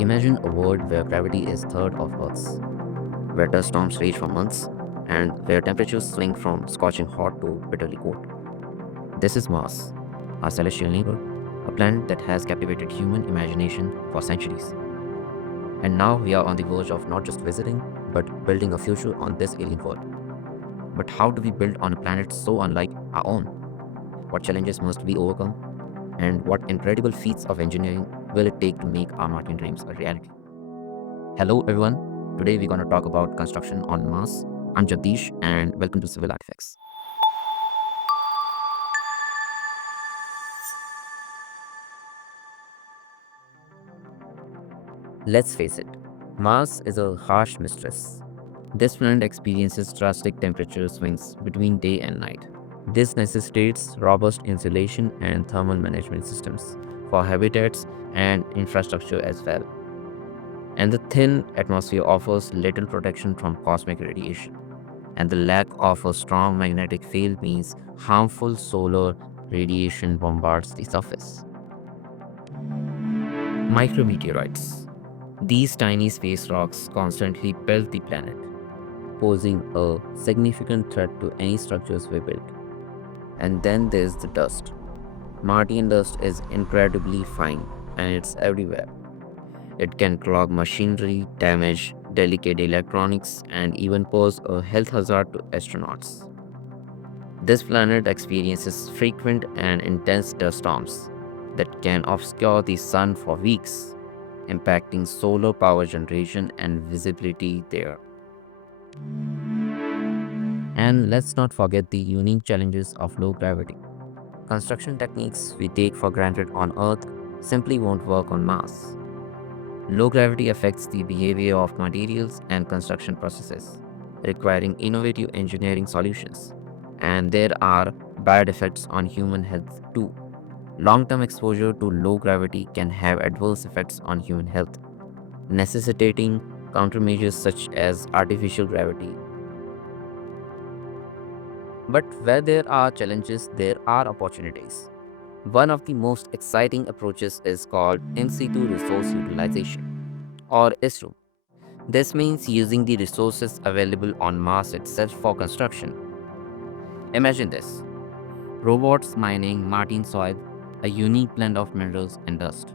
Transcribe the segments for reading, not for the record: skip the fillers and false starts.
Imagine a world where gravity is third of Earth's, where dust storms rage for months, and where temperatures swing from scorching hot to bitterly cold. This is Mars, our celestial neighbor, a planet that has captivated human imagination for centuries. And now we are on the verge of not just visiting, but building a future on this alien world. But how do we build on a planet so unlike our own? What challenges must we overcome? And what incredible feats of engineering will it take to make our Martian dreams a reality? Hello, everyone. Today we're going to talk about construction on Mars. I'm Jagdish, and welcome to Civil Artifacts. Let's face it, Mars is a harsh mistress. This planet experiences drastic temperature swings between day and night. This necessitates robust insulation and thermal management systems for habitats and infrastructure as well. And the thin atmosphere offers little protection from cosmic radiation. And the lack of a strong magnetic field means harmful solar radiation bombards the surface. Micrometeorites. These tiny space rocks constantly pelt the planet, posing a significant threat to any structures we build. And then there's the dust. Martian dust is incredibly fine and it's everywhere. It can clog machinery, damage delicate electronics, and even pose a health hazard to astronauts. This planet experiences frequent and intense dust storms that can obscure the sun for weeks, impacting solar power generation and visibility there. And let's not forget the unique challenges of low gravity. Construction techniques we take for granted on Earth simply won't work on Mars. Low gravity affects the behavior of materials and construction processes, requiring innovative engineering solutions. And there are bad effects on human health too. Long term exposure to low gravity can have adverse effects on human health, necessitating countermeasures such as artificial gravity. But where there are challenges, there are opportunities. One of the most exciting approaches is called In-Situ Resource Utilization, or ISRU. This means using the resources available on Mars itself for construction. Imagine this: robots mining Martian soil, a unique blend of minerals and dust,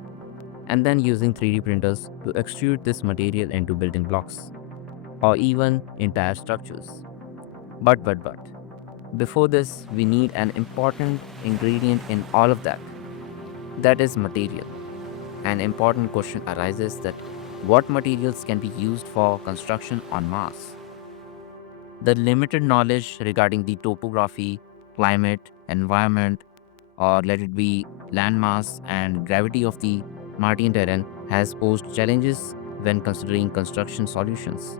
and then using 3D printers to extrude this material into building blocks or even entire structures. But, before this, we need an important ingredient in all of that. That is material. An important question arises that what materials can be used for construction on Mars? The limited knowledge regarding the topography, climate, environment, or let it be landmass and gravity of the Martian terrain has posed challenges when considering construction solutions.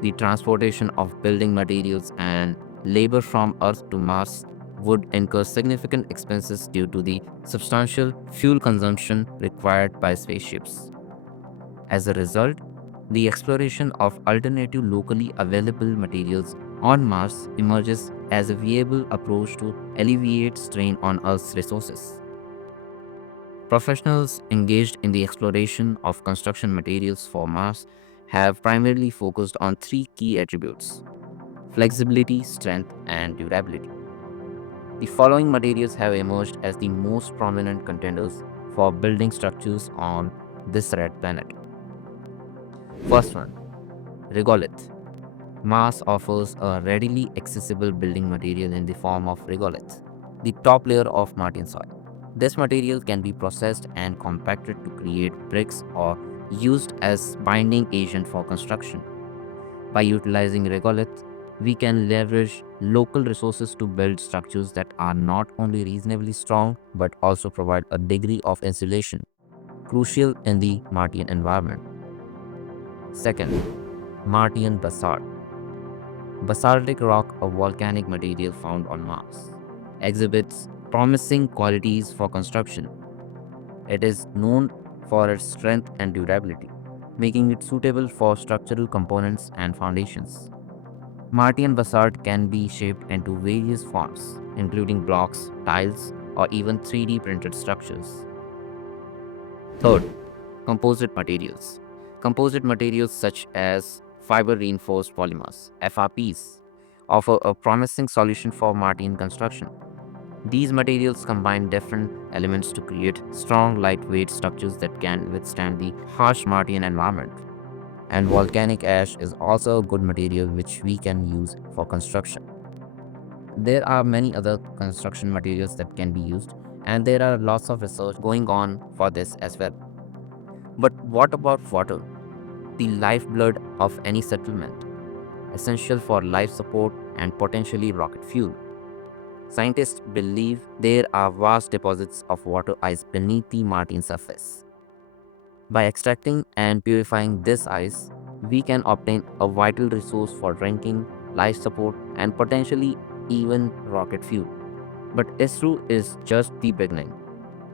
The transportation of building materials and labor from Earth to Mars would incur significant expenses due to the substantial fuel consumption required by spaceships. As a result, the exploration of alternative locally available materials on Mars emerges as a viable approach to alleviate strain on Earth's resources. Professionals engaged in the exploration of construction materials for Mars have primarily focused on three key attributes: flexibility, strength, and durability. The following materials have emerged as the most prominent contenders for building structures on this red planet. First one, regolith. Mars offers a readily accessible building material in the form of regolith, the top layer of Martian soil. This material can be processed and compacted to create bricks or used as binding agent for construction. By utilizing regolith, we can leverage local resources to build structures that are not only reasonably strong but also provide a degree of insulation, crucial in the Martian environment. Second, Martian basalt. Basaltic rock, a volcanic material found on Mars, exhibits promising qualities for construction. It is known for its strength and durability, making it suitable for structural components and foundations. Martian basalt can be shaped into various forms, including blocks, tiles, or even 3D printed structures. Third, Composite materials. Composite materials such as fiber reinforced polymers, FRPs, offer a promising solution for Martian construction. These materials combine different elements to create strong, lightweight structures that can withstand the harsh Martian environment. And volcanic ash is also a good material which we can use for construction. There are many other construction materials that can be used, and there are lots of research going on for this as well. But what about water, the lifeblood of any settlement, essential for life support and potentially rocket fuel? Scientists believe there are vast deposits of water ice beneath the Martian surface. By extracting and purifying this ice, we can obtain a vital resource for drinking, life support, and potentially even rocket fuel. But ISRU is just the beginning.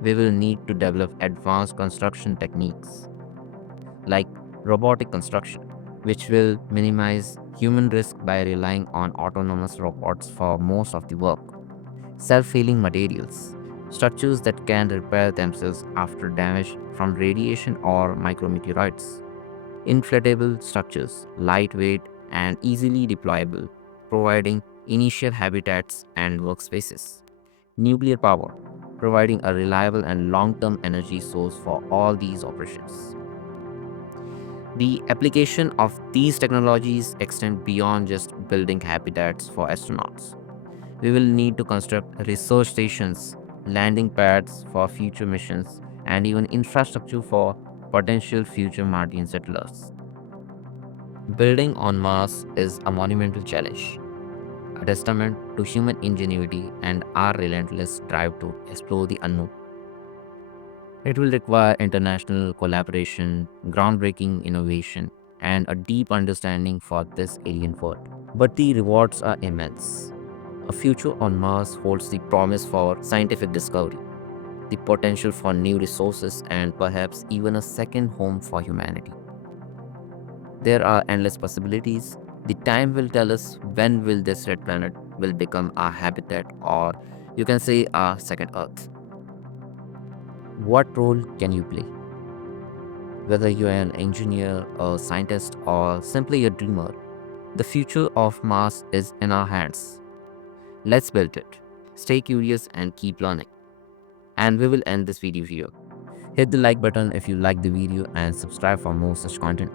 We will need to develop advanced construction techniques like robotic construction, which will minimize human risk by relying on autonomous robots for most of the work. Self-healing materials, structures that can repair themselves after damage from radiation or micrometeorites. Inflatable structures, lightweight and easily deployable, providing initial habitats and workspaces. Nuclear power, providing a reliable and long-term energy source for all these operations. The application of these technologies extend beyond just building habitats for astronauts. We will need to construct research stations, landing pads for future missions, and even infrastructure for potential future Martian settlers. Building on Mars is a monumental challenge, a testament to human ingenuity and our relentless drive to explore the unknown. It will require international collaboration, groundbreaking innovation, and a deep understanding for this alien world. But the rewards are immense. A future on Mars holds the promise for scientific discovery, the potential for new resources, and perhaps even a second home for humanity. There are endless possibilities. The time will tell us when will this red planet will become our habitat, or you can say our second Earth. What role can you play? Whether you are an engineer, a scientist, or simply a dreamer, the future of Mars is in our hands. Let's build it. Stay curious and keep learning. And we will end this video here. Hit the like button if you like the video and subscribe for more such content.